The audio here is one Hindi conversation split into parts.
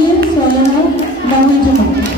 अमीर सोलह नवी जमात।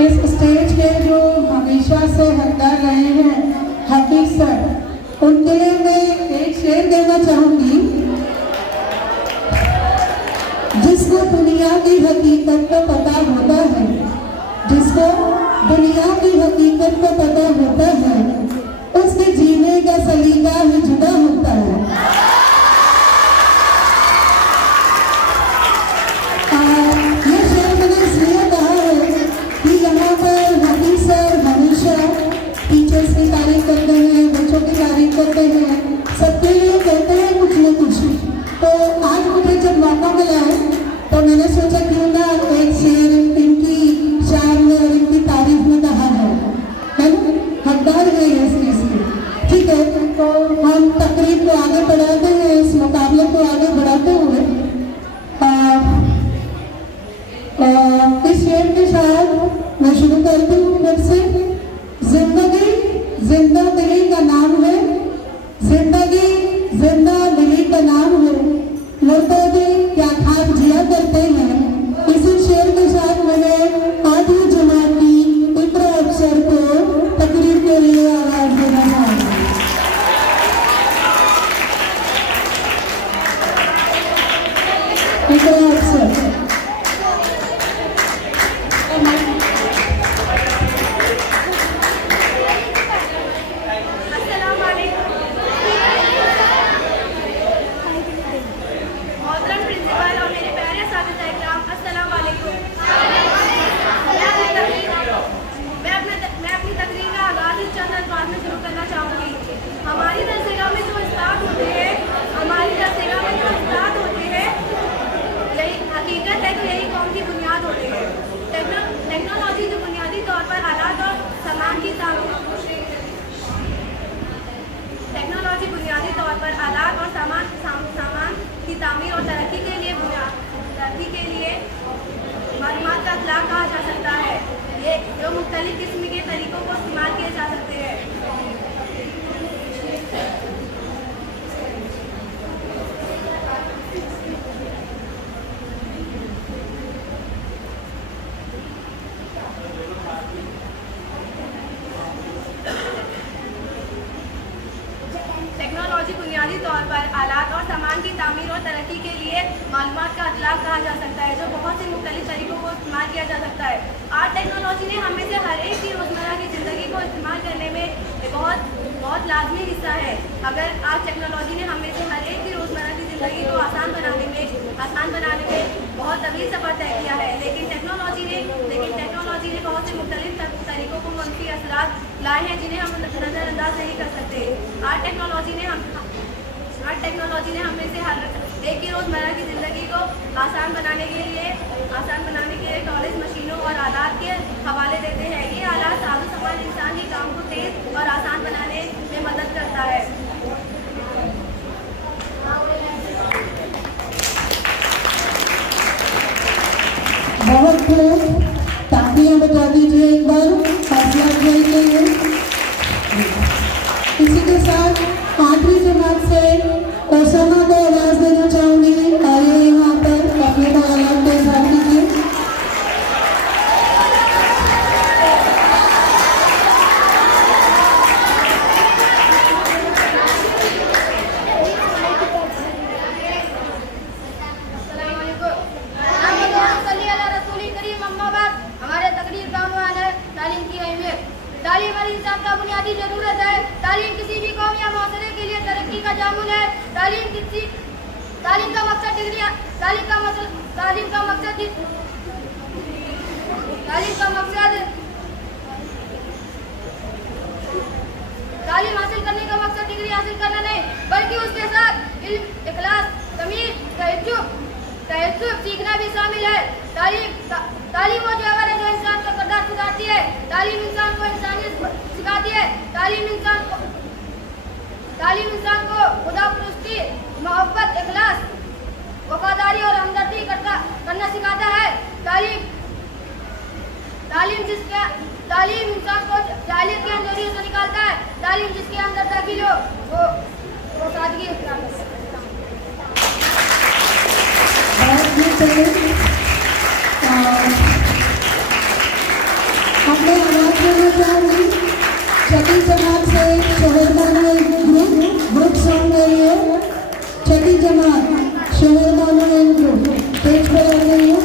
इस स्टेज के जो हमेशा से हकदार रहे हैं हफीज सर, उनके लिए मैं एक शेर देना चाहूंगी। जिसको दुनिया की हकीकत का पता होता है, जिसको दुनिया की हकीकत का पता होता है, उसके जीने का सलीका ही जुदा होता है। ये शेर मैंने इसलिए कहा है कि यहाँ पर हफीज सर हमेशा टीचर्स की तारीफ करते हैं, बच्चों की तारीफ करते हैं, सबके लिए कहते हैं कुछ न कुछ। तो आज मुझे जब मौका मिला है तो मैंने सोचा क्यों ना एक शेर इनकी शान में और इनकी तारीफ में कहा जाए, है ना? हकदार है इस चीज़ की। ठीक है, तो हम तकरीब को आगे बढ़ाते हैं, इस मुकाबले को आगे बढ़ाते हुए इस शेर के साथ मैं शुरू करती हूँ फिर से। जिंदगी जिंदा दिली का नाम है, जिंदगी जिंदा दिली का नाम है, मुर्दे भी क्या खाक जिया करते हैं। इसी शेर के साथ मैंने आधी जमात की इकरा अफसर को तकरीर के लिए आवाज देना चाहूँगी। इकरा अफसर टेक्नोलॉजी जो बुनियादी तौर पर आलात और सामान की तामीर और तरक्की के लिए मालूमात का इतलाक़ कहा जा सकता है। ये जो मुख्तलिफ किस्म के तरीकों को इस्तेमाल किए जा सकते हैं। टेक्नोलॉजी बुनियादी तौर पर आलात और सामान की तामीर और तरक्की के लिए मालूमात का इतलाक़ कहा जा सकता है, जो बहुत से मुख्तलिफ तरीकों को इस्तेमाल किया जा सकता है। आज टेक्नोलॉजी ने हमें से हर एक की रोज़मर्रा की ज़िंदगी को इस्तेमाल करने में बहुत बहुत लाजमी हिस्सा है। अगर आज टेक्नोलॉजी ने हमें से हर एक की रोज़मर्रा की ज़िंदगी को आसान बनाने में बहुत तवील सफ़र तय किया है, लेकिन टेक्नोलॉजी ने बहुत से मुख्तलिफ तरीक़ों को मनफी असरात लाए हैं जिन्हें हम नज़रअंदाज नहीं कर सकते। आज टेक्नोलॉजी ने हमें से हर एक की रोज़मर्रा की ज़िंदगी को आसान बनाने के लिए टॉयलेट, मशीनों और आलात के हवाले देते हैं। ये आलात साज़ो सामान इंसान के काम को तेज़ और आसान बनाने में मदद करता है। बहुत खूब, तालियां बजा दीजिए एक बार हौसला अफजाई के लिए। इसी के साथ 5वीं जमात से ओसामा को आवाज़ देना चाहूँगी और ये यहाँ पर अपने ख्यालात को इज़हार कीजिए। तालीम हर इंसान का बुनियादी जरूरत है। तालीम किसी भी कौम या माशरे के लिए तरक्की का जामुन है। तालीम का मकसद तालीम हासिल करने का मकसद डिग्री हासिल करना नहीं, बल्कि उसके साथ इल्म, इखलास, तमीज़, तहज़्ज़ुब सीखना भी शामिल है। तालीम वो जौहर है जो इंसान का किरदार सुधारती है। तालीम इंसान को इंसानियत सिखाती है। तालीम इंसान को खुदापरस्ती, मोहब्बत, इखलास, वफादारी और हमदर्दी करना सिखाता है। तालीम इंसान को जाहिलियत के अंधेरियों से निकालता है। तालीम जिसके अंदर दाखिल हो वो सादगी इख्तियार कर सकता है। हमने आवाज़ देना चाहूँगी 6वीं जमात से शहरबानो ग्रुप सॉन्ग है ये। 6वीं जमात शहरबानो ग्रुप स्टेज पर आ गई है।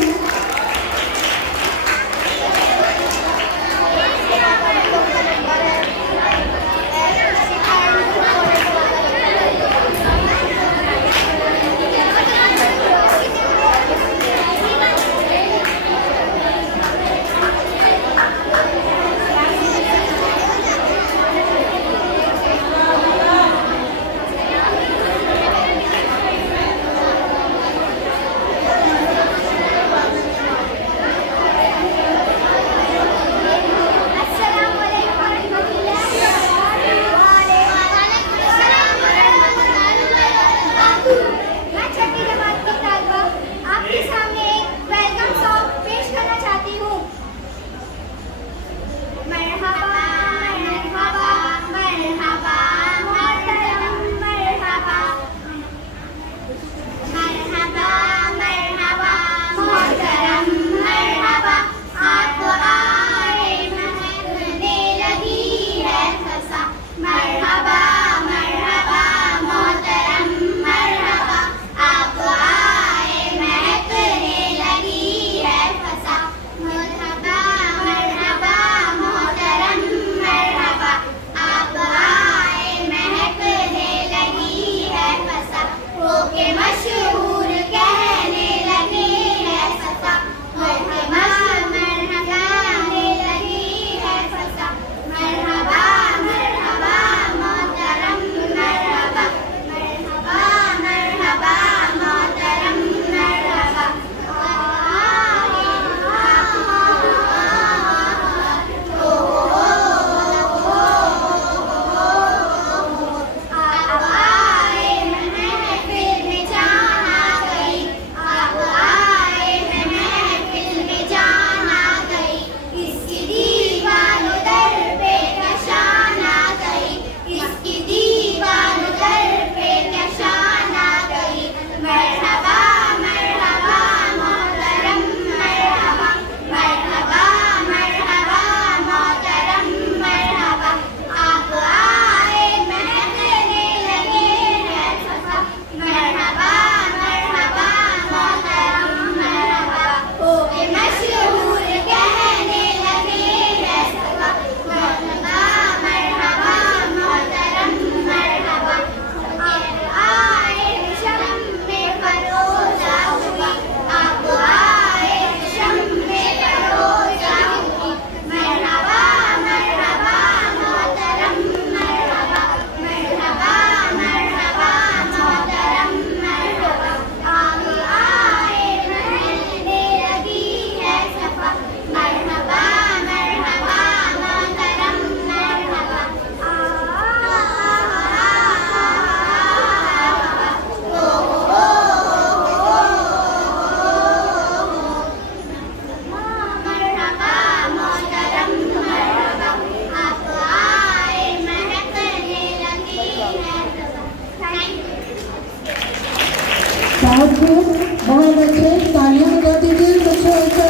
बहुत खूब, बहुत अच्छे, तालियां बजा दीजिए बच्चों के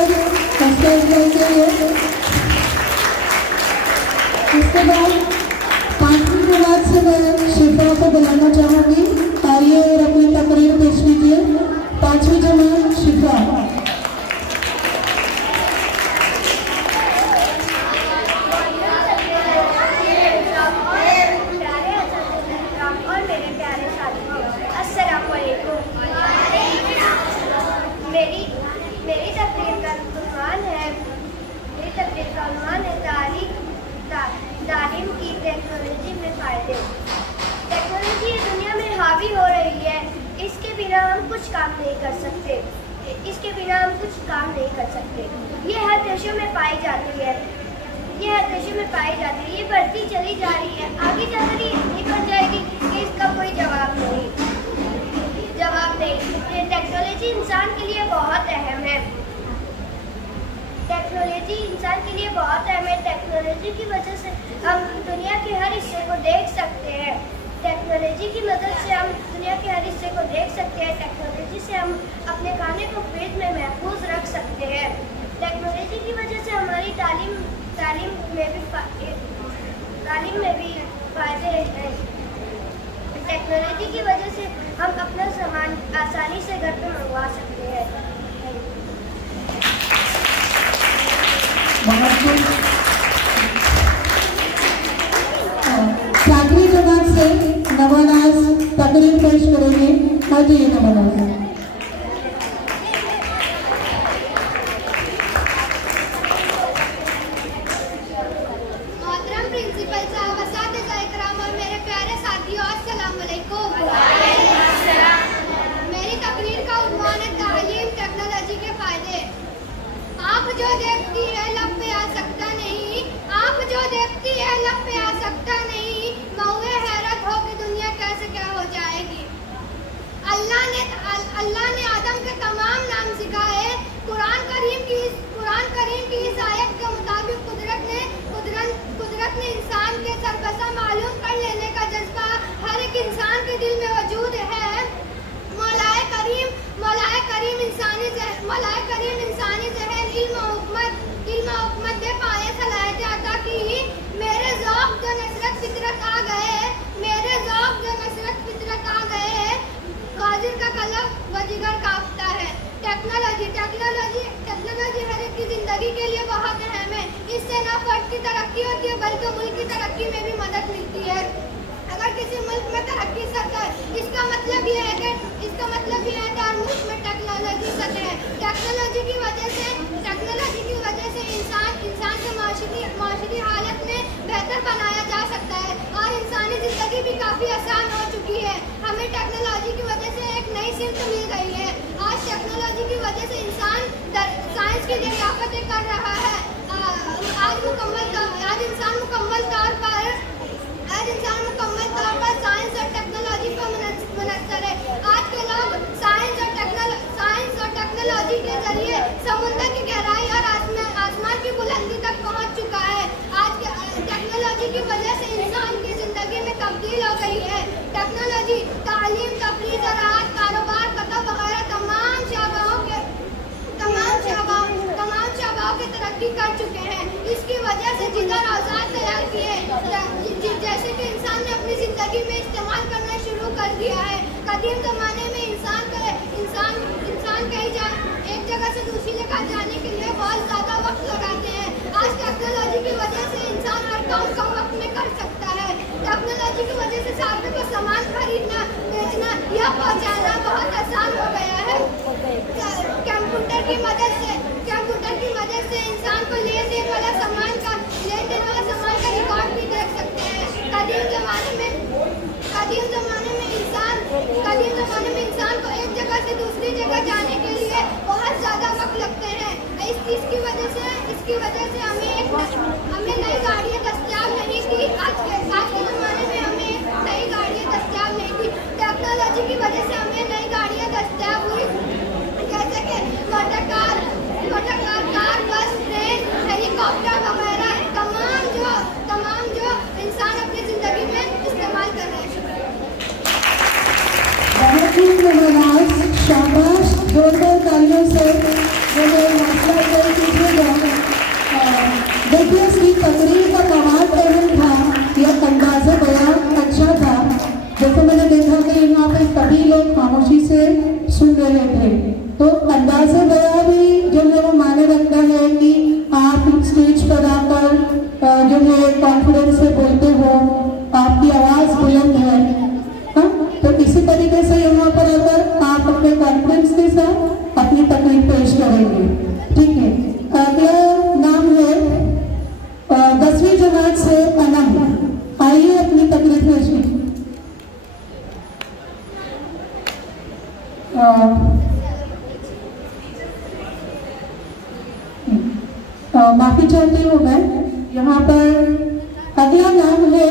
लिए। इसके बाद 5वीं जमात से मैं शिफा को बुलाना चाहूँगी। आइए और अपनी तकरीर पेश कीजिए। 5वीं जमात शिफा। तालीम की टेक्नोलॉजी में फ़ायदे। टेक्नोलॉजी दुनिया में हावी हो रही है, इसके बिना हम कुछ काम नहीं कर सकते। ये हर देशों में पाई जाती है, ये बढ़ती चली जा रही है, आगे जाकर ये इतनी बढ़ जाएगी कि इसका कोई जवाब नहीं। टेक्नोलॉजी इंसान के लिए बहुत अहम है। टेक्नोलॉजी की वजह से हम दुनिया के हर हिस्से को देख सकते हैं। टेक्नोलॉजी की मदद से हम दुनिया के हर हिस्से को देख सकते हैं। टेक्नोलॉजी से हम अपने खाने को फ्रिज में महफूज रख सकते हैं। टेक्नोलॉजी की वजह से हमारी तालीम में भी फायदे हैं। टेक्नोलॉजी की वजह से हम अपना सामान आसानी से घर पे मंगवा सकते हैं। सातवीं जमात से नवानाज तकरीर पेश करेंगे। आइए नवानाज। मोहतरम प्रिंसिपल साहब, असातिज़ा इकराम और मेरे प्यारे साथियों, अस्सलाम वालेकुम। मेरी तकरीर का उन्वान है तालीम टेक्नोलॉजी के फायदे। आँख जो देखती है लब पे आ सकता नहीं, आँख जो देखती है लब पे आ सकता नहीं, मौए हैरत हो कि दुनिया कैसे क्या हो जाएगी। अल्लाह ने आदम के तमाम नाम सिखाए। कुरान करीम की इस आयत के मुताबिक कुदरत ने इंसान के सरबसा मालूम कर लेने का जज्बा हर एक इंसान के दिल में मौजूद है। मौलाए करीम इंसानी जहन इल्म हुकमत दे पाए सलाहियत अता की। मेरे ज़ौक़ जो नसरत फितरत आ गए, गाजिर का कलम व जिगर कांपता है। टेक्नोलॉजी हर एक की ज़िंदगी के लिए बहुत अहम है। इससे न फर्द की तरक्की होती है बल्कि मुल्क की तरक्की में भी मदद मिलती है। अगर किसी मुल्क में तरक्की सतह है, इसका मतलब ये है कि हर मुल्क में टेक्नोलॉजी सतह है। टेक्नोलॉजी की वजह से इंसान के माशरी हालत में बेहतर बनाया जा सकता है और इंसानी ज़िंदगी भी काफ़ी आसान हो चुकी है। हमें टेक्नोलॉजी की वजह से एक नई सिमत मिल गई है। आज टेक्नोलॉजी की वजह से इंसान साइंस की दरियाफ़तें कर रहा है। आज इंसान मुकम्मल तौर पर साइंस और टेक्नोलॉजी पर मुनस्सर है। आज के लोग साइंस और टेक्नोलॉजी के जरिए समुद्र की गहराई और आसमान की बुलंदी तक पहुंच चुका है। आज के टेक्नोलॉजी की वजह से इंसान की ज़िंदगी में तब्दील हो गई है। टेक्नोलॉजी तालीम, तफरीह, ज़राअत, कारोबार, कतब वगैरह तमाम शोबाओं की तरक्की कर चुके हैं। इसकी वजह से जिगर औजार तैयार किए, जैसे कि इंसान ने अपनी ज़िंदगी में इस्तेमाल करना शुरू कर दिया है। कदीम ज़माने में इंसान एक जगह से दूसरी जगह जाने के लिए बहुत ज़्यादा वक्त लगाते हैं। आज टेक्नोलॉजी की वजह से इंसान हर काम कम वक्त में कर सकता है। टेक्नोलॉजी की वजह से सामने को सामान खरीदना, बेचना या पहुँचाना बहुत आसान हो गया है। कंप्यूटर की मदद से इंसान को लेन देन वाला सामान का रिकॉर्ड भी देख सकते हैं। कदीम ज़माने में इंसान को एक जगह से दूसरी जगह जाने के लिए बहुत ज़्यादा वक्त लगते हैं। इसकी वजह से हमें नई गाड़ियाँ दस्तयाब नहीं थी। आज के ज़माने में हमें नई गाड़ियाँ दस्तयाब नहीं थी। टेक्नोलॉजी की वजह से हमें नई गाड़ियाँ दस्तयाब हुई, जैसे कि मोटर कार, बस, ट्रेन, हेलीकॉप्टर वगैरह तमाम जो इंसान अपनी ज़िंदगी में इस्तेमाल कर रहे हैं। बहुत ही जोरदार तालियों से जो है हौसला अफजाई कीजिएगा। देखिए इसकी तकरीर का कमाल अहम था, यह अंदाज़े बयान अच्छा था। जैसे मैंने देखा कि यहाँ पे सभी लोग खामोशी से सुन रहे थे, तो अंदाज़े बयान भी जो है वो माने रखता है कि आप स्टेज पर आकर जो है कॉन्फिडेंस से बोलते हो, आपकी आवाज़ बुलंद है। हाँ, तो इसी तरीके से यहाँ पर अगर आप अपने कॉन्फिडेंस के साथ अपनी तकरीर पेश करेंगे। ठीक है, अगला नाम है 10वीं जमात से अनम। आइए अपनी तकरीर पेश कीजिए। माफी चाहती हूँ मैं। यहाँ पर अगला नाम है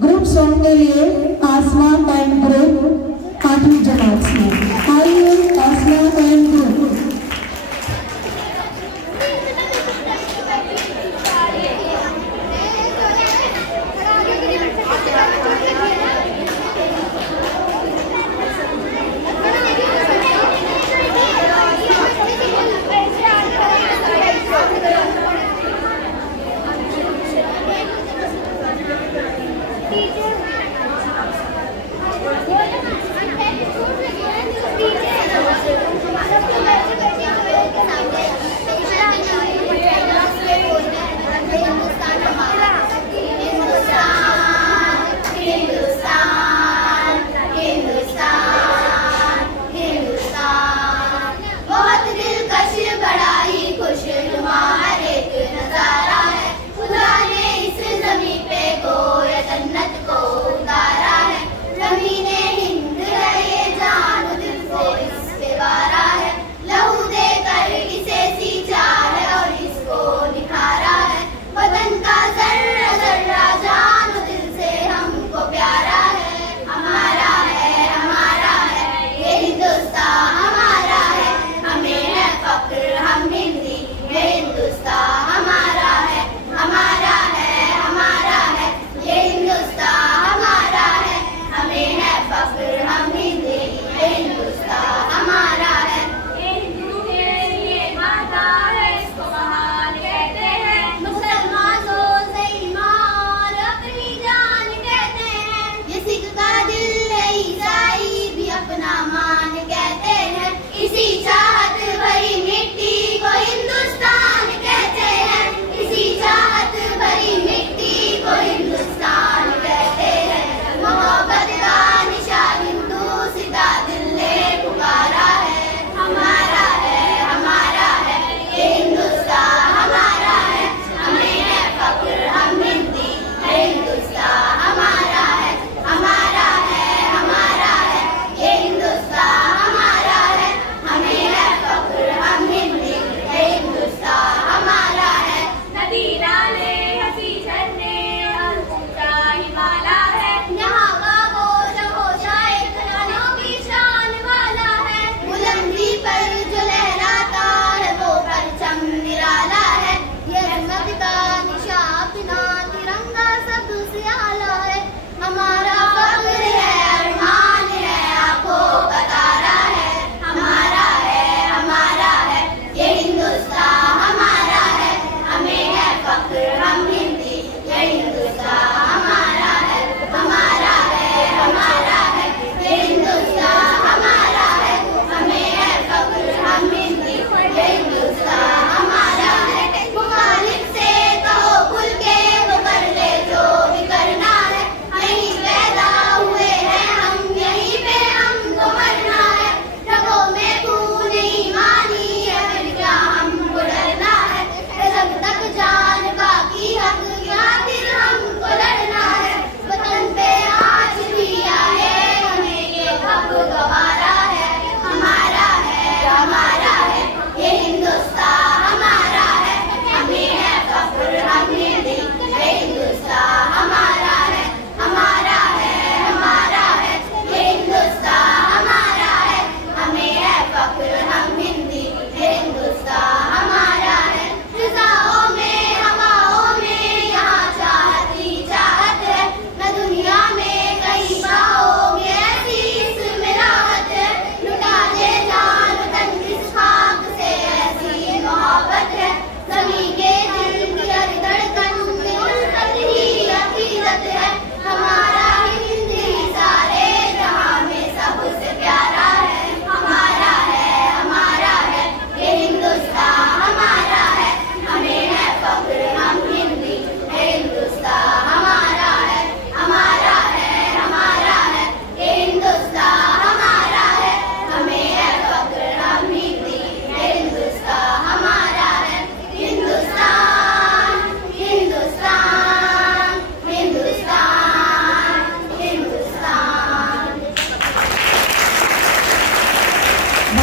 ग्रुप सॉन्ग के लिए आसमान एंड ग्रुप 8वीं जमात से। आइए आसमान एंड ग्रुप।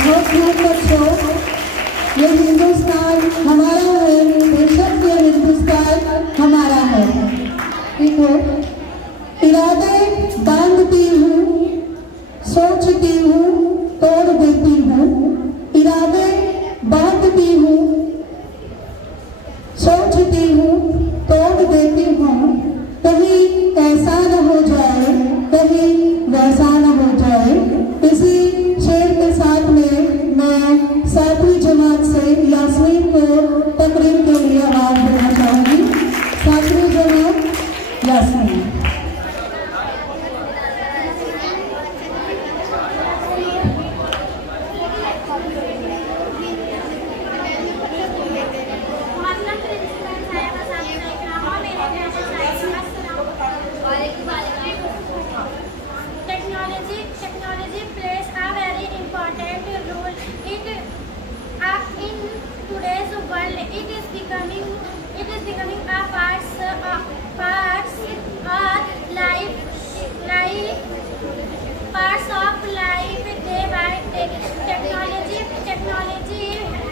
बहुत खूब बच्चों, ये हिंदुस्तान हमारा है, बेशक ये हिंदुस्तान हमारा है। ठीक है, इरादे बांधती हूँ, सोचती हूँ, तोड़ देती हूँ। इरादे बांधती हूँ, सोचती हूँ, तोड़ देती हूँ। कहीं ऐसा न हो जाए, कहीं वैसा न हो जाए। इसी शेर के साथ में मैं 7वीं जमात से यास्मीन को तकरीर के लिए आवाज देना चाहूँगी। 7वीं जमात Yasmin. Technology plays a very important role in today's world. It is becoming a parts of life day by day. Technology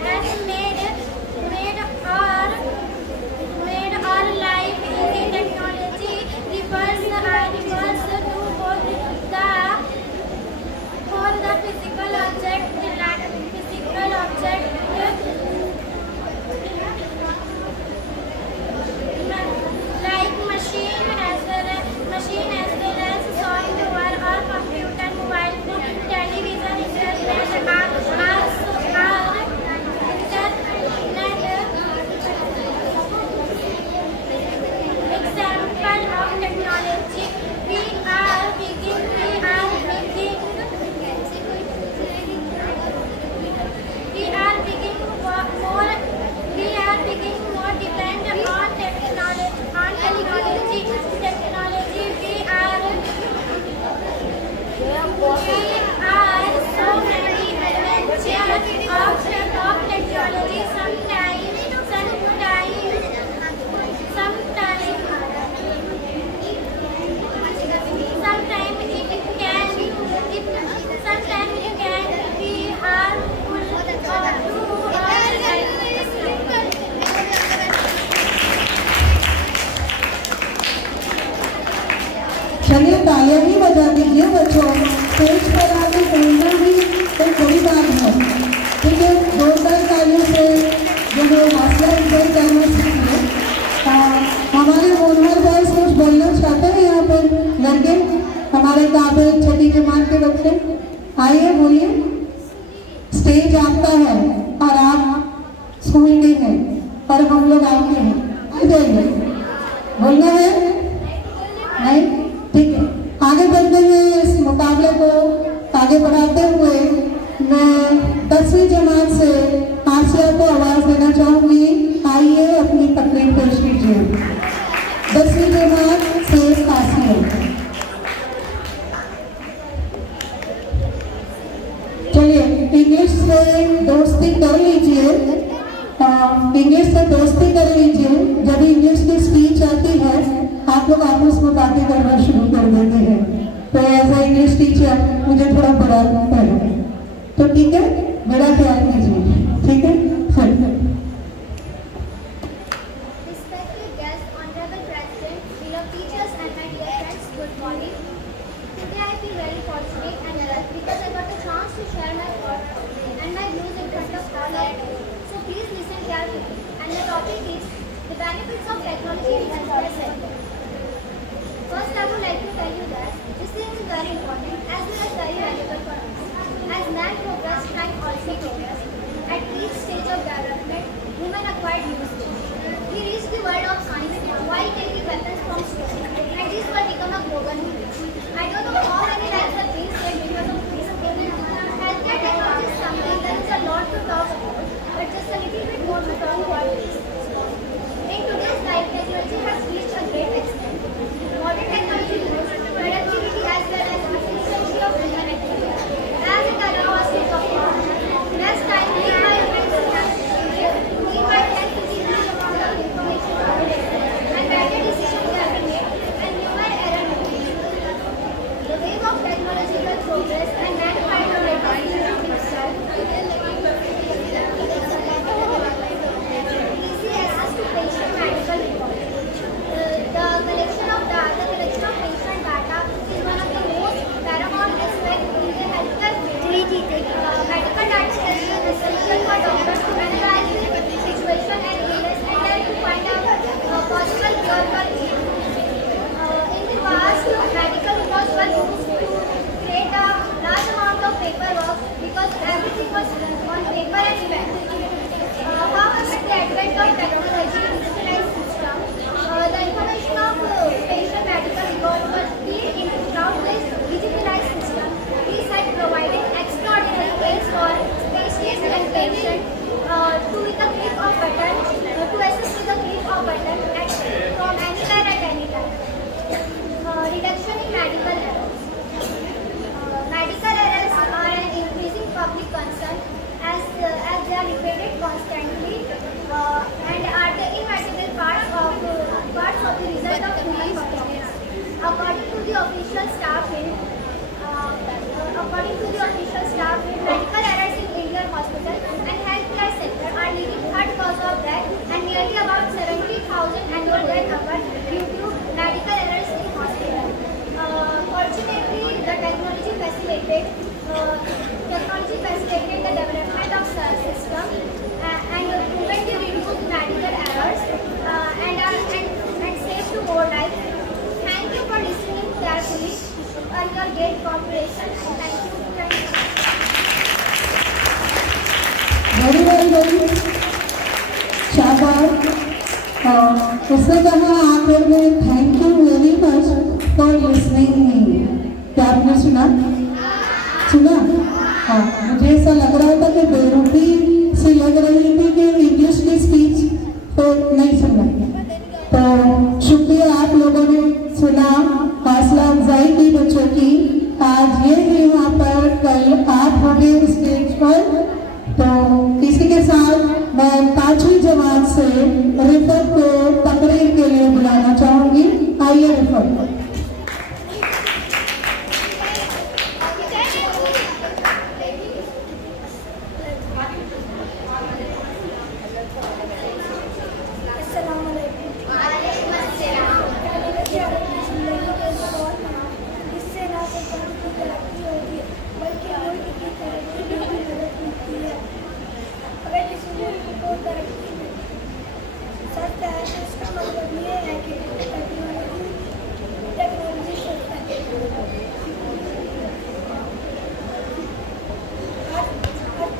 has made our life easy. Technology refers to both the physical object like machine as well as software or computer, mobile phone, television, internet example of technology. We are more dependent on technology. We are so many adventures of technology. Sometimes it can be harmful to our life. चलिए तालियां ही बजा दीजिए बच्चों। स्टेज पर आके बोलना भी एक बड़ी बात है। ठीक है, जोरदार तालियों से जो हौसला अफजाई करना सीखिए। हमारे मोनहर भाई कुछ बोलना चाहते हैं यहाँ पर लड़के, हमारे काबिल 6ठी जमात के बच्चे, आइए बोलिए। स्टेज आपका है और आप स्कूल के हैं और हम लोग आपके हैं, आ जाइए। बोलना है नहीं? ठीक है, आगे बढ़ते हुए इस मुकाबले को आगे बढ़ाते हुए मैं 10वीं जमात से आसिया को आवाज देना चाहूंगी। आइए अपनी तकरीर पेश कीजिए। 10वीं जमात से आसिया। चलिए इंग्लिश से दोस्ती कर लीजिए, इंग्लिश से दोस्ती कर लीजिए। जब इंग्लिश की स्पीच आती है आप लोग आपस में बातें करना शुरू कर देते हैं, तो एज ए इंग्लिश टीचर मुझे थोड़ा बड़ा लगता है, तो ठीक है, मेरा ख्याल कीजिए। ठीक है, चलिए। Respected guests, honorable president, beloved teachers and my dear friends, good morning. Today I feel very fortunate and blessed because I got a chance to share my thoughts and my views in front of all of you. So please listen carefully. And the topic is the benefits of technology in healthcare sector. First, I would like to tell you that this thing is very important as well as very valuable for us. As man progress, time also progress. At each stage of development, human acquired new skills. We reach the world of science while taking weapons from space, and this will become a global village. I don't know how many lives have been saved because of this. Healthcare technology is something that is a lot to talk about, but just a little bit more to talk about this. In today's life, technology has reached a great extent. Modern technology boosts productivity as well as efficiency of human activity, as it allows us to perform less time in my we might tend to decrease the amount of information available, and better decisions can be made, and human error reduced. The wave of technological progress and mankind of technology itself paperwork because everything was on paper and pen. However, with the advent of technology, digitalized system, the information of patient medical records was feed into cloud-based digitalized system. These had provided extraordinary ways for specialist and patient to with the click of button, to access with the click of button from anywhere at any time. Reduction in medical errors. Medical errors are an increasing public concern as they are repeated constantly and are the inevitable parts of the result of human performance. According to the official staff in medical errors in Indian hospital and healthcare sector are leading third cause of death and nearly about 70,000 annual death occur due to medical errors in hospital. Fortunately, the technology facilitated the development of such system and proven to reduce medical errors and save to more lives. Thank you for listening carefully on your great cooperation. Thank you. Very well done. शाबाश। उसने कहा आखिर में thank you very much for listening me. क्या आपने सुना? सुना? हाँ, मुझे ऐसा लग रहा था कि बेरुखी सी लग रही थी कि इंग्लिश की स्पीच तो नहीं सुना। तो शुक्रिया आप लोगों ने सुना, हौसला अफजाई की बच्चों की। आज ये यहाँ पर, कल आप होंगे स्टेज पर। तो इसी के साथ मैं 5वीं जमात से रिफत को तकरीर के लिए बुलाना चाहूंगी। आइए रिफत।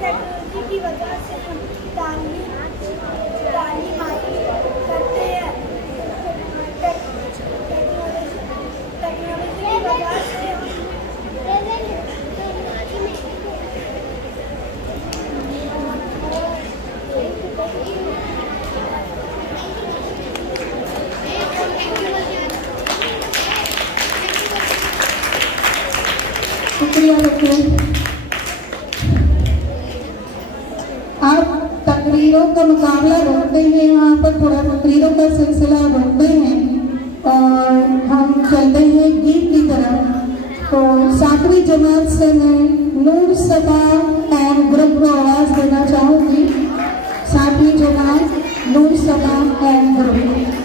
टेक्नोलॉजी की वजह से हम तालीम हासिल करते हैं। टेक्नोलॉजी की वजह से शुक्रिया बच्चों। आप तकरीरों का मुकाबला रोकते हैं, यहाँ पर थोड़ा तकरीरों का सिलसिला रोकते हैं और हम चलते हैं गीत की तरफ। तो 7वीं जमात से मैं नूर सभा एंड ग्रुप को आवाज़ देना चाहूँगी। 7वीं जमात नूर सभा एंड ग्रुप।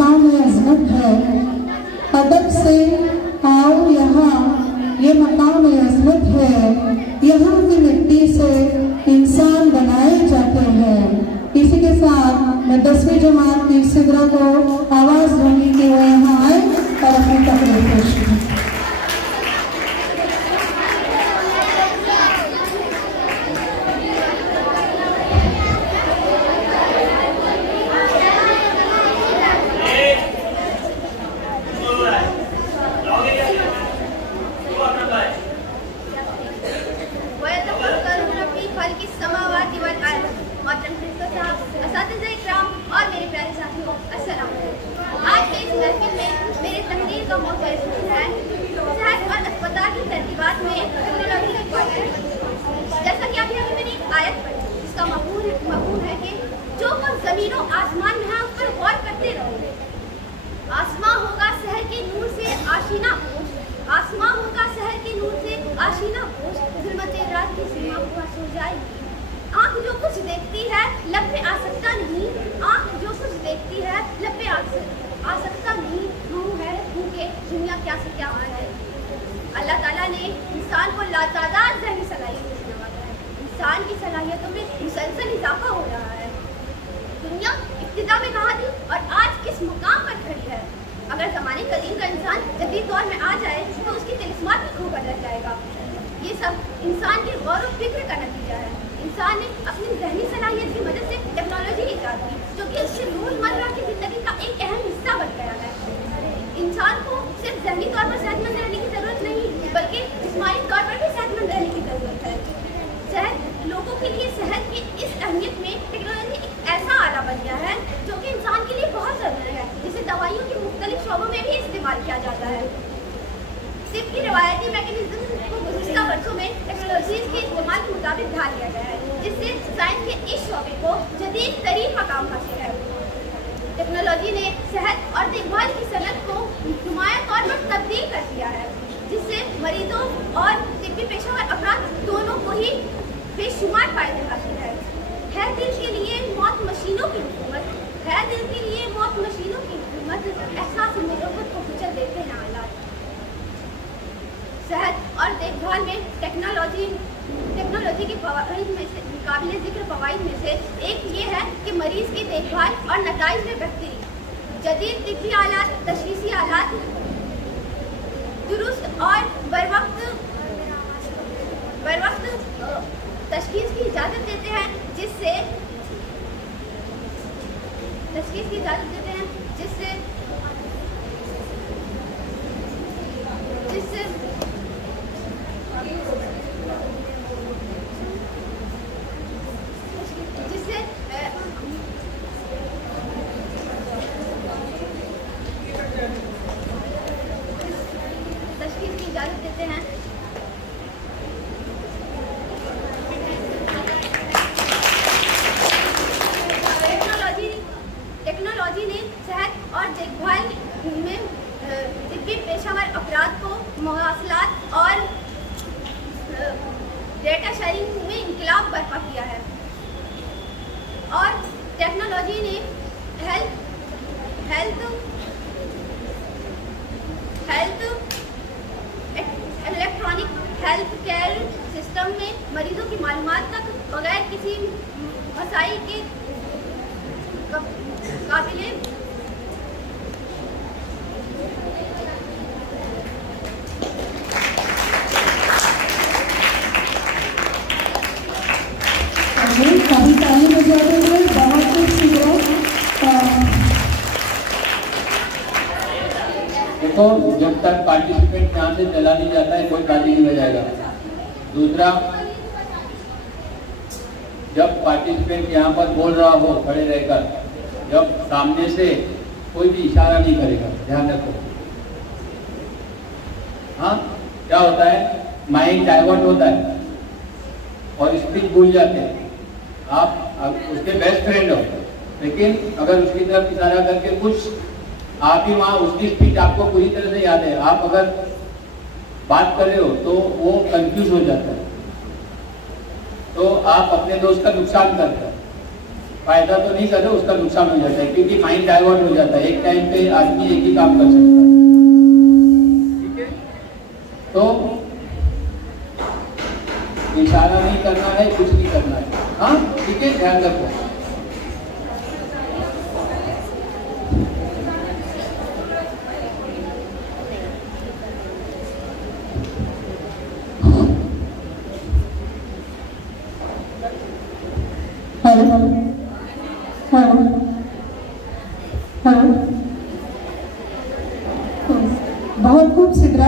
मकाम अज़मत है। अदब से आओ यहाँ, ये मकाम अज़मत है। यहाँ की मिट्टी से इंसान बनाए जाते हैं। इसी के साथ मैं 10वीं जमात की सिदरा को आवाज़ दूंगी कि वो यहाँ आए और अपनी तकरीर पेश करें। जैसा कि आपने अभी मेरी आयत पढ़ी, इसका मफहूम है कि जो कुछ ज़मीनों आसमान में है उस पर गौर करते रहो। आसमां होगा शहर के नूर से आशीना पोश, आसमां होगा शहर के नूर से आशीना पोश, ज़ुल्मत रात की सीमा पर सो जाएगी। आँख जो कुछ देखती है लब पे आ सकता नहीं, आँख जो कुछ देखती है लब पे आ सकता नहीं। मुँह है भूखे दुनिया क्या से क्या है। अल्लाह ताला ने इंसान को लातादाद ज़हनी सलाहियत से नवाजा है। इंसान की सलाहियतों में मुसलसल इजाफा हो रहा है। दुनिया इब्तिदा में कहाँ थी और आज किस मुकाम पर खड़ी है। अगर ज़माने कदीम का इंसान जदीद दौर में आ जाए तो उसकी तिलिस्मात भी खूब बदल जाएगा। ये सब इंसान के गौर व फिक्र का नतीजा है। इंसान ने अपनी ज़हनी सलाहियत की मदद से टेक्नोलॉजी ईजाद की, जो कि उससे रोज़मर्रा की ज़िंदगी का एक अहम हिस्सा बन गया है। इंसान को सिर्फ ज़हनी तौर पर सेहतमंद रहने की ज़रूरत नहीं, बल्कि जिस्मानी तौर पर भी सेहतमंद रहने की ज़रूरत है। सेहत लोगों के लिए सेहत की इस अहमियत में टेक्नोलॉजी एक ऐसा आला बन गया है जो कि इंसान के लिए बहुत ज़रूरी है, जिसे दवाइयों के मुख्तलिफ शोबों में भी इस्तेमाल किया जाता है। सिर्फ की रवायती मैकेनिज्म को गुज़िश्ता वर्षों में टेक्नोलॉजीज़ के इस्तेमाल के मुताबिक ढाल दिया गया है, जिससे साइंस के इस शोबे को जदीद तरीन मकाम हासिल है। टेक्नोलॉजी ने सेहत और देखभाल की सनत को नुमायां तौर पर तब्दील कर दिया है, जिससे मरीजों और तिब्बी पेशेवर अफराद दोनों को ही बेशुमार फायदे हासिल है। दिल के लिए मौत मशीनों की हुकूमत, है दिल के लिए मौत मशीनों की हुकूमत, एहसास मुरब्बत को कुचल देते हैं हालात। सेहत और देखभाल में टेक्नोलॉजी के फवाइद में से काबिल ज़िक्र फवाइद में से एक ये है कि मरीज़ की देखभाल और नताइज में बेहतरी, जदीद तिब्बी आलात, तशख़ीसी आलात दुरुस्त और बर वक्त तशख़ीस की इजाज़त देते हैं, जिससे टेक्नोलॉजी ने सेहत और देखभाल में तिब्बी पेशेवर अफराद को मवासलात और डेटा शेयरिंग में इनकलाब बर्पा किया है। और टेक्नोलॉजी ने इलेक्ट्रॉनिक हेल्थ केयर सिस्टम में मरीजों की मालूमात तक बगैर किसी मसाइल के काबिले कभी ताली बजा देंगे, बहुत कुछ सीखो। देखो, जब तक पार्टिसिपेंट यहाँ से चला नहीं जाता है कोई ताली नहीं बजाएगा। दूसरा, जब पार्टिसिपेंट यहाँ पर बोल रहा हो खड़े रहकर, जब सामने से कोई भी इशारा नहीं करेगा, ध्यान रखो। हाँ, क्या होता है, माइंड डाइवर्ट होता है और स्पीच भूल जाते हैं। आप उसके बेस्ट फ्रेंड हो, लेकिन अगर उसकी तरफ इशारा करके कुछ आप ही वहाँ उसकी स्पीच आपको पूरी तरह से याद है, आप अगर बात कर रहे हो तो वो कंफ्यूज हो जाता है, तो आप अपने दोस्त का नुकसान करते हो। फायदा तो नहीं कर रहे, उसका नुकसान हो जाता है, क्योंकि माइंड डाइवर्ट हो जाता है। एक टाइम पे आदमी एक ही काम कर सकता है, ठीक है। तो इशारा नहीं करना है, कुछ नहीं करना है, हाँ ठीक है, ध्यान रखो। हेलो हेलो हेलो, बहुत खूब सिद्रा।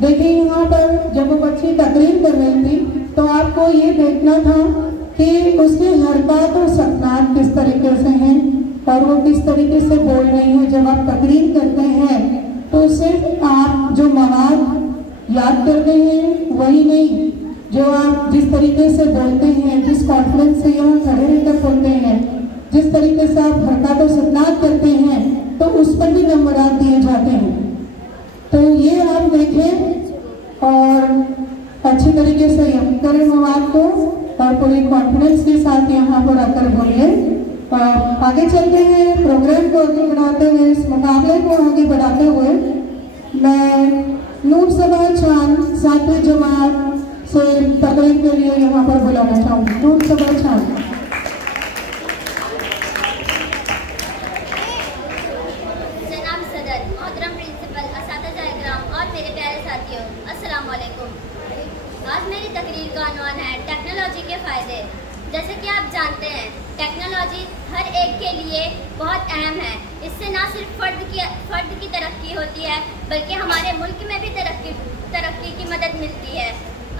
देखिए यहाँ पर जब वो बच्ची तकरीर कर रही थी तो आपको ये देखना था कि उसके हरकत और सकनात किस तरीके से हैं और वो किस तरीके से बोल रही है। जब आप तकरीर करते हैं तो सिर्फ आप जो मवाद याद करते हैं वही नहीं, जो आप जिस तरीके से बोलते हैं, जिस कॉन्फिडेंस से यहाँ खड़े रहकर बोलते हैं, जिस तरीके से आप हरकत और सकनात करते हैं, तो उस पर भी नंबरात दिए जाते हैं। तो ये आप देखें और अच्छी तरीके से यकीन करें मवाद को और पूरी कॉन्फिडेंस के साथ यहाँ पर आकर बोलिए। आगे चलते हैं, प्रोग्राम को आगे बढ़ाते हुए, इस मुकाबले को आगे बढ़ाते हुए मैं नूर सभा चांद 7वीं जमात से तकरीर के लिए यहाँ पर बुलाना चाहूँगी। नूर सभा चांद। जनाब सदर, मोहतरम प्रिंसिपल, असातिज़ा इकराम और मेरे प्यारे साथियों, अस्सलाम वालेकुम। आज मेरी तकरीर का उन्वान है टेक्नोलॉजी के फ़ायदे। जैसे कि आप जानते हैं, टेक्नोलॉजी हर एक के लिए बहुत अहम है। इससे ना सिर्फ फ़र्द की तरक्की होती है, बल्कि हमारे मुल्क में भी तरक्की की मदद मिलती है।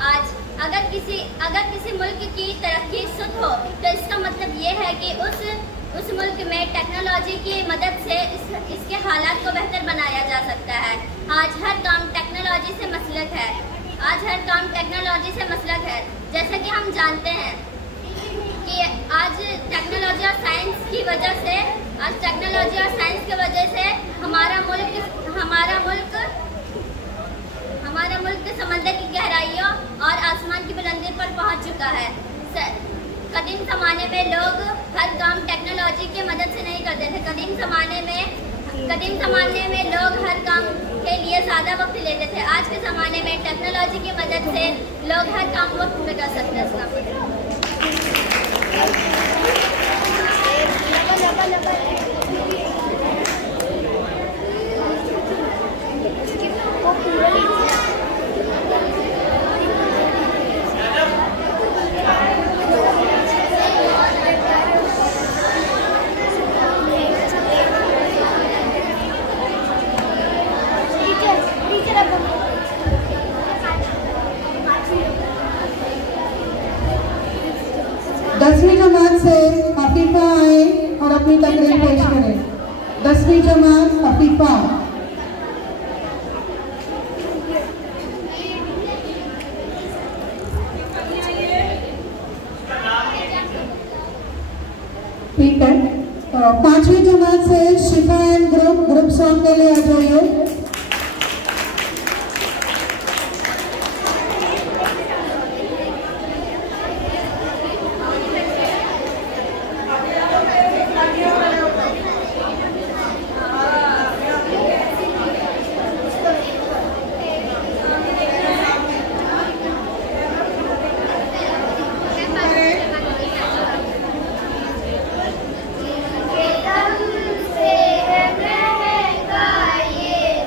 आज अगर किसी मुल्क की तरक्की सुध हो तो इसका मतलब ये है कि उस मुल्क में टेक्नोलॉजी की मदद से इसके हालात को बेहतर बनाया जा सकता है। आज हर काम टेक्नोलॉजी से मसलक है। जैसा कि हम जानते हैं कि आज टेक्नोलॉजी और साइंस की वजह से हमारा मुल्क समंदर की गहराइयों और आसमान की बुलंदी पर पहुंच चुका है। कदीम ज़माने में लोग हर काम टेक्नोलॉजी की मदद से नहीं करते थे। कदीम ज़माने में लोग हर काम के लिए ज़्यादा वक्त लेते थे। आज के ज़माने में टेक्नोलॉजी की मदद से लोग हर काम वक्त में कर सकते हैं। दसवीं जमात से अफीफा आए और अपनी तकरीर पेश करें। 10वीं जमात अफीफा। ठीक है, 5वीं जमात से शिफा एंड ग्रुप सॉन्ग के लिए आ जाइए। से महंगा ये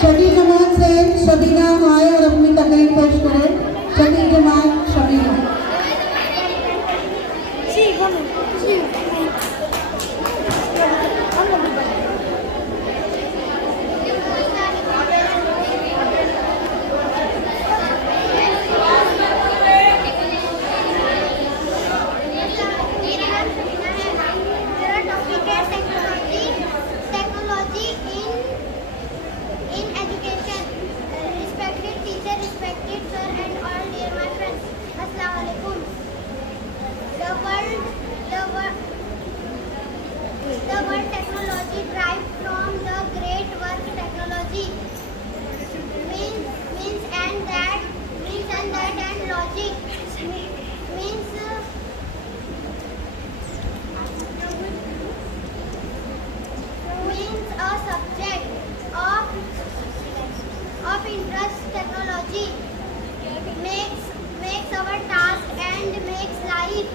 छठी जमात से शबीना आए और अपनी तकरीर पेश करें। छठी जमात Shabina. The word technology derived from the great word technology means and that and logic means a subject of interest. Technology makes our task and makes life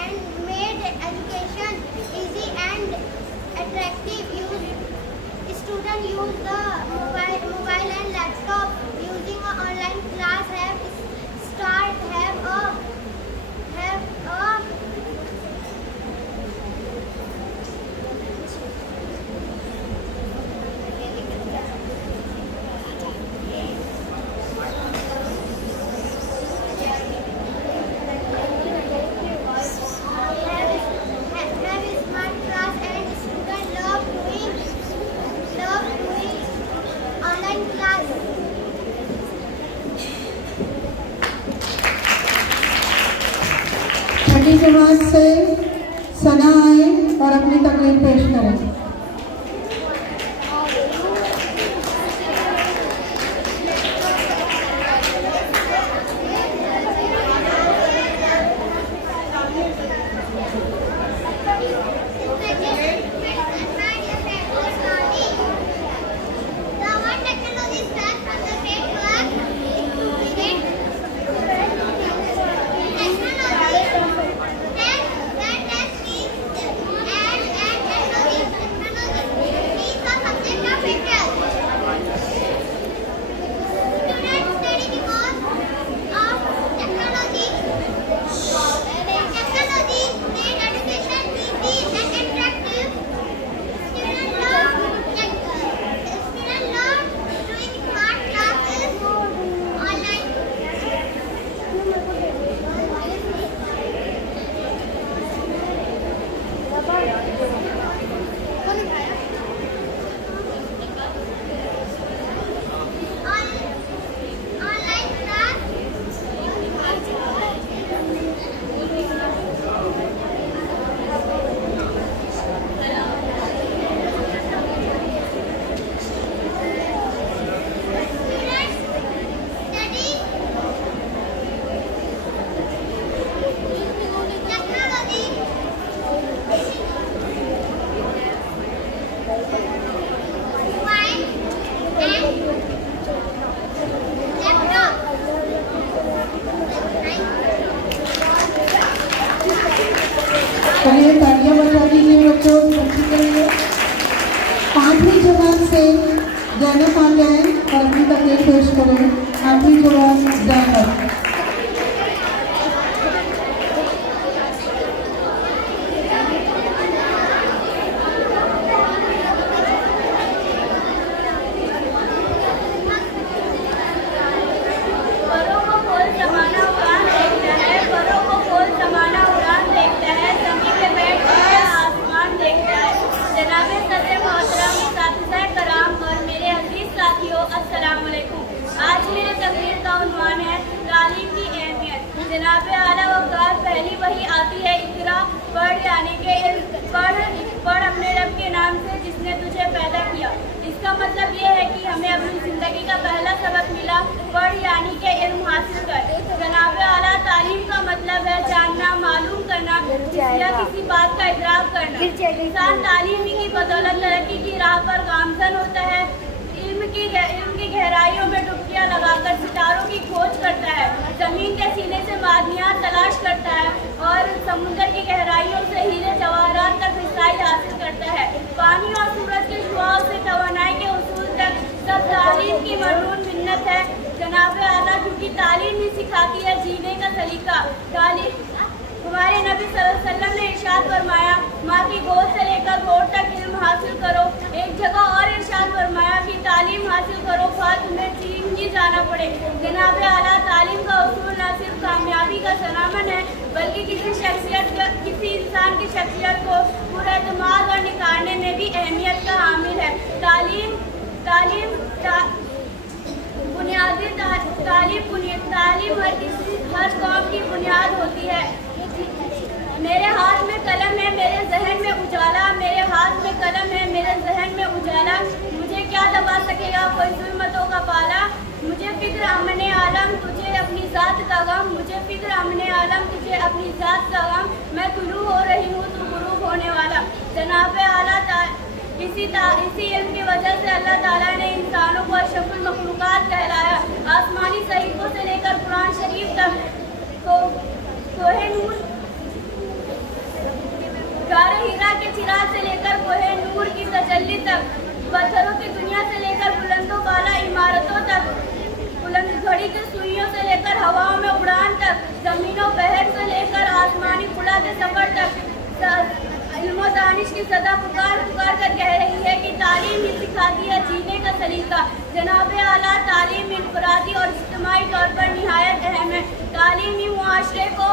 and made education easy and attractive. Students use the mobile and laptop using an online class have smart class and students love doing online class. छठी जमात से सना आए और अपनी तकरीर पेश करें। चलिए तालियां बजा दीजिए बच्चों बच्ची के लिए। पांचवी जमात से जैनब आ जाए और अपनी तकरीर पेश करें। पांचवी जमात जैनब। आज मेरे तकरीर का उन्वान है तालीम की अहमियत। जनाब आला वक़्त पहली वही आती है इकरा, पढ़ यानी के पढ़ अपने रब के नाम से जिसने तुझे पैदा किया। इसका मतलब ये है कि हमें अपनी ज़िंदगी का पहला सबक मिला, पढ़ यानी के इल्म हासिल कर। जनाब आला तालीम का मतलब है जानना, मालूम करना या किसी बात का इदराक करना। इंसान तालीम की बदौलत तरक्की की राह पर गामजन होता है। इल्म की गहराइयों में डुबकियां लगाकर सितारों की खोज करता है, जमीन के सीने से मादनियात तलाश करता है और समुद्र की गहराइयों से हीरे जवाहरात तक रसाई हासिल करता है। पानी और सूरज के शुआओं से तवानाई के जनाब आला क्योंकि तालीम ही सिखाती है जीने का सलीका। तालीम हमारे नबी सल्लल्लाहु अलैहि वसल्लम ने इरशाद फरमाया, माँ की गोद से लेकर गोद तक इल्म हासिल करो। एक जगह और इरशाद फरमाया कि तालीम हासिल करो खा तुम्हें चीन ही जाना पड़े। जनाब आला तालीम का उसूल न सिर्फ कामयाबी का सलामन है बल्कि किसी इंसान की शख्सियत को पुरएतमाद और निखारने में भी अहमियत का हामिल है। तालीम हर कौम की बुनियाद होती है। मेरे हाथ में कलम है, मेरे जहन में उजाला। मेरे हाथ में कलम है, मेरे जहन में उजाला। मुझे क्या दबा सकेगा कोई जुल्मतों का पाला। मुझे फिक्र अमने आलम तुझे अपनी ज़ात का गम। मुझे फिक्र अमने आलम तुझे अपनी ज़ात का गम। मैं तुलू हो रही हूँ तू गुरूब होने वाला। जनाब आला इसी इल्म की वजह से अल्लाह ताला ने इंसानों को अशरफुल मखलूकात कहलाया। आसमानी सहीफों से लेकर कुरान शरीफ तक कोहे नूर गारे हीरा के चिराग से लेकर कोहे नूर की तजल्ली तक, पत्थरों की दुनिया से लेकर बुलंदों वाला इमारतों तक, बुलंद घड़ी की सुइयों से लेकर हवाओं में उड़ान तक, जमीनों बहर से लेकर आसमानी खुला के सफर तक, इल्म और दानिश की सदा पुकार कर कह रही है कि तालीम ही सिखाती है जीने का सलीका। जनाब आला तालीम इनफरादी और इज्तिमाई तौर पर निहायत अहम है। तालीमी मुआशरे को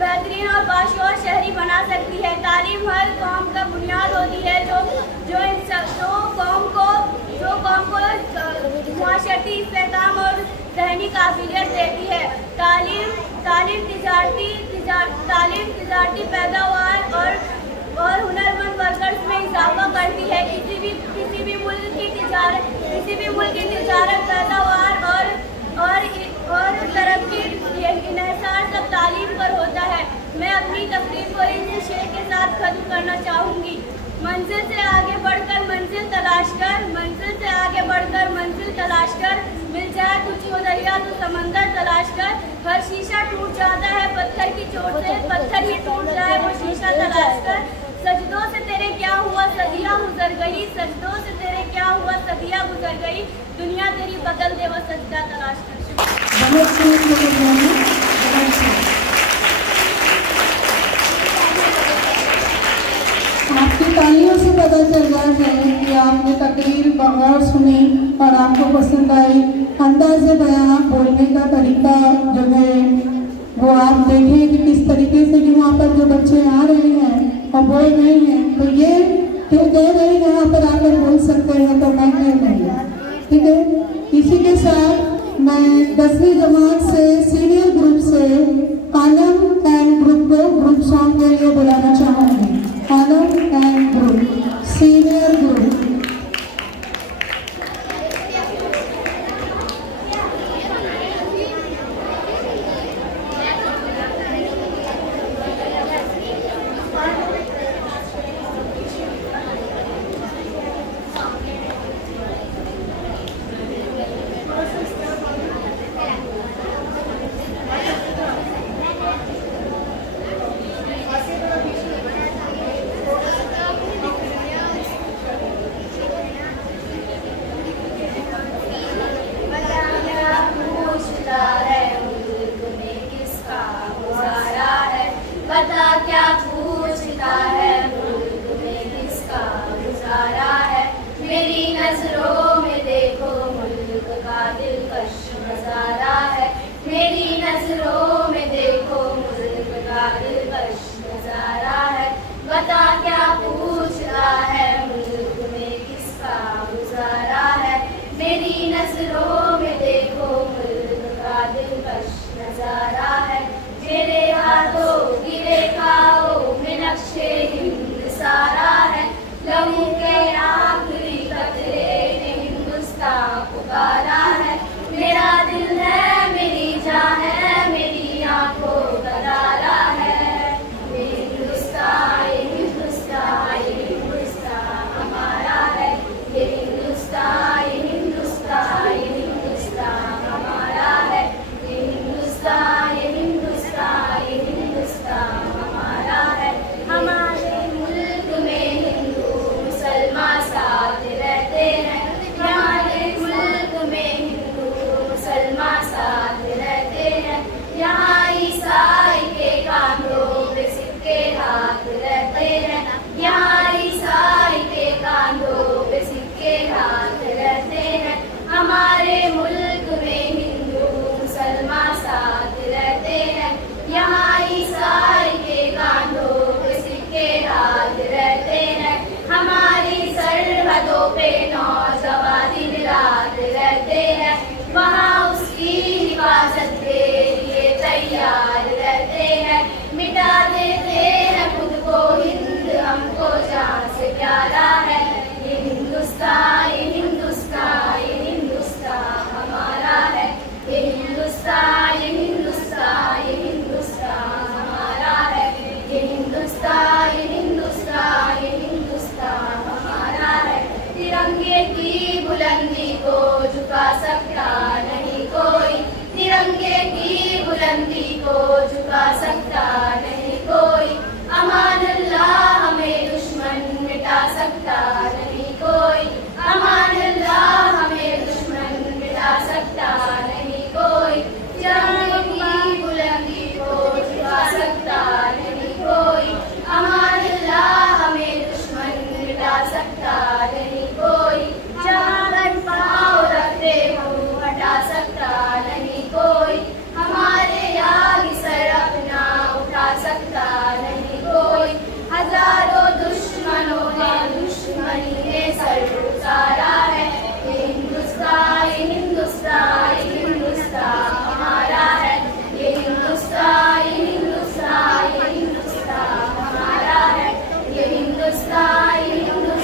बेहतरीन और बाशऊर शहरी बना सकती है। तालीम हर कौम का बुनियाद होती है जो कौम को मुआशरती इस्तेहकाम और ज़हनी काबिलियत देती है। तालीम तिजारती पैदावार और हुनरमंद वर्कर्स में इजाफा करती है। किसी भी मुल्क की तिजारत पैदावार और तरक्की इन्हिसार सब तालीम पर होता है। मैं अपनी तकरीर को इस शेर के साथ खत्म करना चाहूँगी। मंजिल से आगे बढ़कर मंजिल तलाश कर, मंजिल से आगे बढ़कर मंजिल तलाश कर, मिल जाए तुझको दरिया तो समंदर तलाश कर। हर शीशा टूट जाता है पत्थर की चोट से, पत्थर ही टूट जाए वो शीशा तलाश कर। सजदों से तेरे क्या हुआ सदियाँ गुजर गई, सजदों से तेरे क्या हुआ सदियाँ गुजर गई। दुनिया तेरी बदल दे वो सजदा तलाश कर। आपकी तालियों से पता चल रहा है कि आपने तकरीर बगौर सुनी और आपको पसंद आई। अंदाज़े बयां बोलने का तरीका जो है वो आप देखें कि किस तरीके से यहाँ पर जो बच्चे आ रहे हैं और बोल रहे हैं, तो ये क्यों कह रहे हैं यहाँ पर आकर बोल सकते हैं तो मैं क्यों नहीं। ठीक है, इसी के साथ मैं 10वीं जमात से सीनियर ग्रुप से आलम एंड ग्रुप को ग्रुप सॉन्ग के लिए बुलाना चाहूँगी। आलम एंड ग्रुप सीनियर ग्रुप। सरहदों पे नौजवान दिन रात रहते हैं, वहाँ उसकी हिफाजत के लिए तैयार रहते हैं। मिटा देते हैं खुद को हिंद, हमको जान से प्यारा है ये हिंदुस्तान, ये हिंदुस्तान, ये हिंदुस्तान हमारा है। ये हिंदुस्तान, ये हिंदुस्तान, ये हिंदुस्तान हमारा है। ये हिंदुस्तान, ये हिंदुस्तान, ये हिंदुस्तान हमारा है। तिरंगे की बुलंदी को झुका सकता नहीं कोई, तिरंगे की बुलंदी को झुका सकता नहीं कोई। अमान अल्लाह हमें दुश्मन मिटा सकता नहीं कोई, अमान अल्लाह हमें दुश्मन मिटा सकता नहीं कोई। तिरंगे की बुलंदी को झुका सकता नहीं कोई, अमान अल्लाह हमें दुश्मन मिटा सकता नहीं कोई। जहाँ पर पाँव रखते हो हटा सकता नहीं कोई, हमारे आगे सर अपना उठा सकता नहीं कोई। हजारों दुश्मनों ने दुश्मनी में सर उतारा है। ये हिंदुस्तान, ये हिंदुस्तान, ये हिंदुस्तान हमारा है। ये हिंदुस्तान, ये हिंदुस्तान, ये हिंदुस्तान हमारा है। ये हिंदुस्तान, ये हिंदुस्तान,